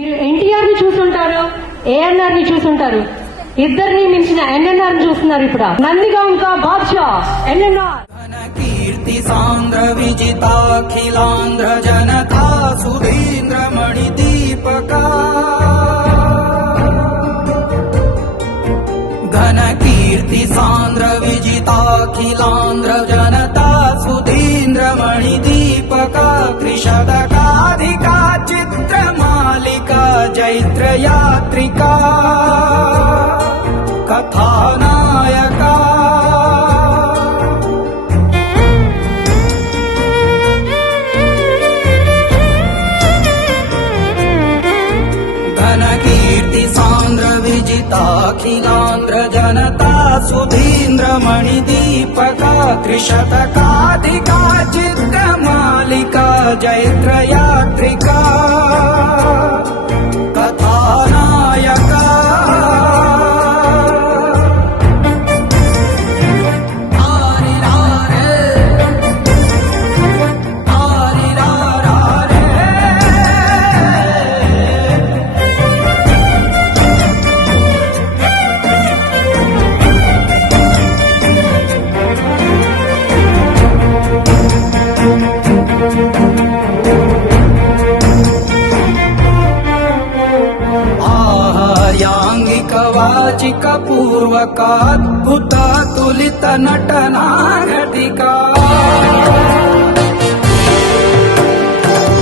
మీరు ఎన్టీఆర్ ని చూసుంటారు, ఏఎన్ఆర్ ని చూసుంటారు, ఇద్దరిని మించిన ఎన్ఎన్ఆర్ ని చూస్తున్నారు. ఇప్పుడు నందిగాం కా బాద్షా ఎన్ఎన్ఆర్. కీర్తి సాంద్ర విజితాఖిలాంధ్ర జనతా సుధీంద్ర మణి దీపకా ఘన కీర్తి సాంద్ర విజితాఖిలాంధ్ర జనతా సుధీంద్ర మణి దీపకా త్రిశతకాధికా చిత్రమాలికా జైత్ర యాత్రికా కథానాయకా कीर्ति सान्द्र विजिताखिलांध्र जनता सुधींद्र मणिदीपका त्रिशतकाधिका चित्रमालिका जैत्र यात्रिका कथानायका वाचिक पूर्वकाद्भुत तुलित नटनाघटिका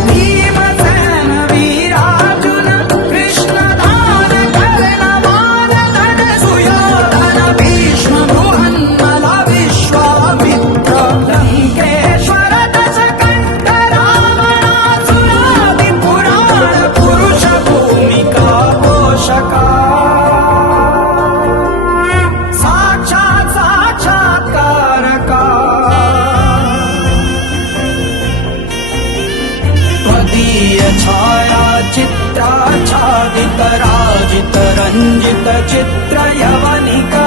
भीमसेन वीरार्जुन कृष्णदान कर्ण वानर सुयोधन भीष्म बृहन्मल विश्वामित्र लंकेश्वर दशकण्ठ रावणासुरादि पुराण पुरुष भूमिका पोषका छाया चित्राच्छादित राजित रंजित चित्र यवनिका